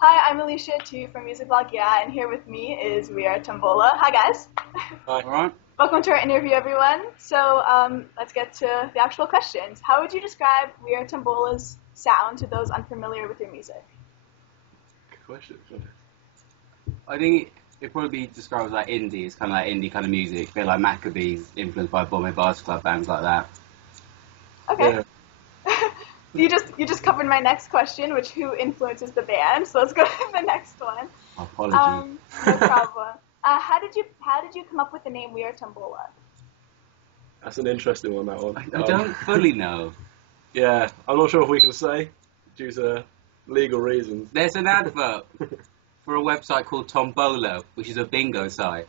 Hi, I'm Alicia too from Music Blog Yeah, and here with me is We Are Tombola. Hi guys. Hi. All right. Welcome to our interview, everyone. So let's get to the actual questions. How would you describe We Are Tombola's sound to those unfamiliar with your music? Good question. I think it probably be described as like indie. It's kind of like indie kind of music, a bit like Maccabees, influenced by Bombay Bars Club bands like that. Okay. Yeah. You just covered my next question, which who influences the band? So let's go to the next one. Apologies. No problem. How did you come up with the name We Are Tombola? That's an interesting one, that one. I don't fully know. Yeah, I'm not sure if we can say, due to legal reasons. There's an advert for a website called Tombola, which is a bingo site.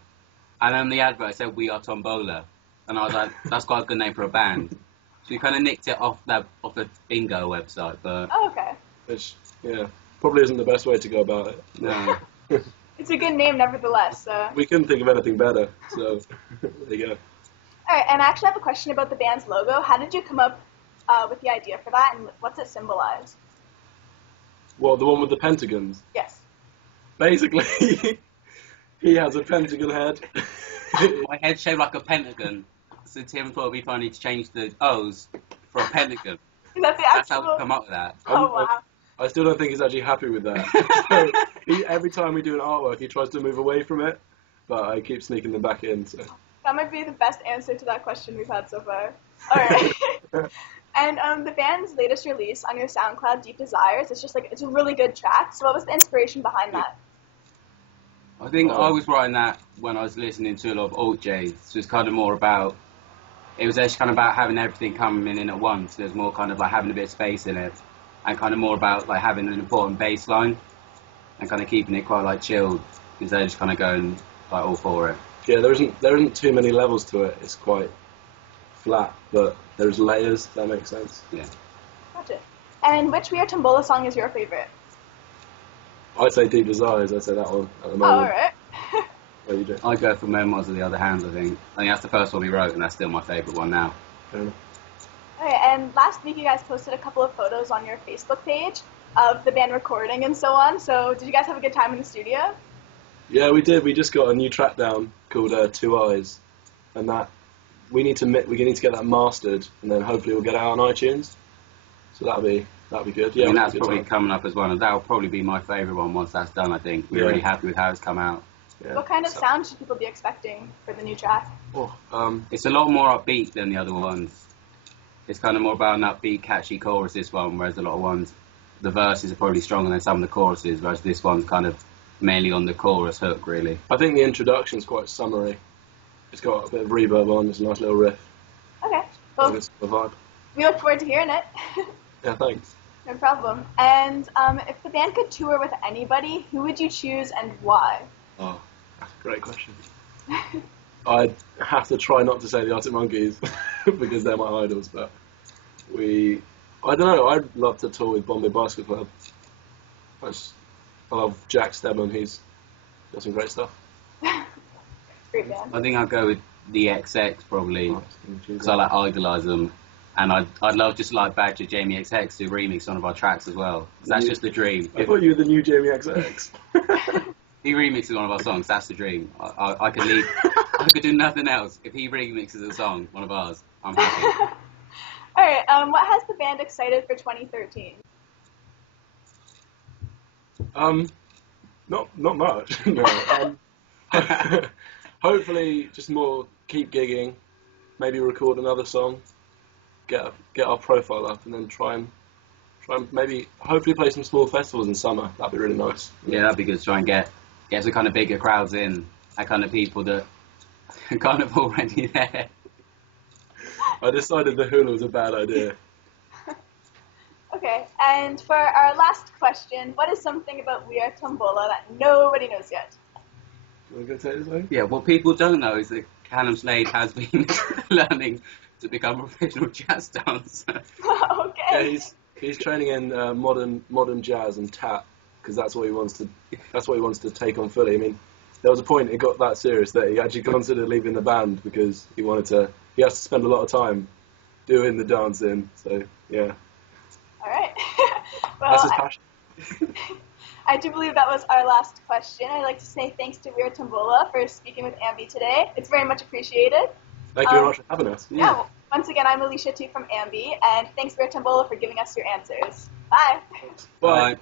And on the advert it said We Are Tombola. And I was like, that's quite a good name for a band. So we kind of nicked it off the bingo website, but... Oh, okay. Which, yeah, probably isn't the best way to go about it. No. It's a good name nevertheless. We couldn't think of anything better, so there you go. Alright, and I actually have a question about the band's logo. How did you come up with the idea for that, and what's it symbolize? Well, the one with the pentagons. Yes. Basically, he has a pentagon head. My head's shaped like a pentagon. So Tim thought it'd be funny to change the O's for a pentagon. Is that the That's actual... how we come up with that. Oh, wow. I still don't think he's actually happy with that. So every time we do an artwork, he tries to move away from it, but I keep sneaking them back in. So. That might be the best answer to that question we've had so far. Alright. And the band's latest release on your SoundCloud, Deep Desires, it's a really good track. So what was the inspiration behind that? I think I was writing that when I was listening to a lot of alt J's. So it's kind of more about... It was actually kind of about having everything coming in at once. There's more kind of like having a bit of space in it. And kind of more about like having an important bass line. And kind of keeping it quite like chilled. Instead of just kind of going like all for it. Yeah, there isn't too many levels to it. It's quite flat, but there's layers, if that makes sense. Yeah. Gotcha. And which We Are Tombola song is your favorite? I'd say Deep Desires, I'd say that one at the Oh, moment. alright. What do you do? I go for Memoirs of the Other Hands, I think. I think that's the first one we wrote, and that's still my favourite one now. Fair enough. Okay, and last week you guys posted a couple of photos on your Facebook page of the band recording and so on. So did you guys have a good time in the studio? Yeah, we did. We just got a new track down called Two Eyes, and that we need to get that mastered, and then hopefully we'll get it out on iTunes. So that'll be good. Yeah, I mean, we had that's a good probably time. coming up as well, and that'll probably be my favourite one once that's done, I think. We're really happy with how it's come out. Yeah. What kind of sound should people be expecting for the new track? It's a lot more upbeat than the other ones. It's kind of more about an upbeat, catchy chorus, this one, whereas a lot of ones, the verses are probably stronger than some of the choruses, whereas this one's kind of mainly on the chorus hook, really. I think the introduction's quite summery. It's got a bit of reverb on, it's a nice little riff. Okay, well, It's a vibe. we look forward to hearing it. Yeah, thanks. No problem. And if the band could tour with anybody, who would you choose and why? Oh, that's a great question. I'd have to try not to say the Arctic Monkeys because they're my idols, but I don't know, I'd love to tour with Bombay Basketball Club. I love Jack Steadman, he's got some great stuff. Great band. I think I'll go with the XX, probably, because I like idolise them. And I'd love just like badger Jamie XX to remix one of our tracks as well. That's just the dream. I thought you were the new Jamie XX. He remixes one of our songs, that's the dream. I could leave, I could do nothing else. If he remixes a song, one of ours, I'm happy. Alright, what has the band excited for 2013? Not much. No. Hopefully, just more keep gigging, maybe record another song, get our profile up, and then try and maybe hopefully play some small festivals in summer. That'd be really nice. Yeah, that'd be good to try and get some kind of bigger crowds in, that kind of people that are kind of already there. I decided the hula was a bad idea. Okay, and for our last question, what is something about We Are Tombola that nobody knows yet? You want to go take this away? Yeah, what people don't know is that Callum Slade has been learning to become a professional jazz dancer. Okay. Yeah, he's training in modern jazz and tap because that's what he wants to take on fully. I mean, there was a point it got that serious that he actually considered leaving the band because he has to spend a lot of time doing the dancing. So yeah. All right. That's Well, his passion. I do believe that was our last question. I'd like to say thanks to We Are Tombola for speaking with AMBY today. It's very much appreciated. Thank you very much for having us. Yeah. Well, once again, I'm Alicia too from AMBY, and thanks We Are Tombola for giving us your answers. Bye. Bye.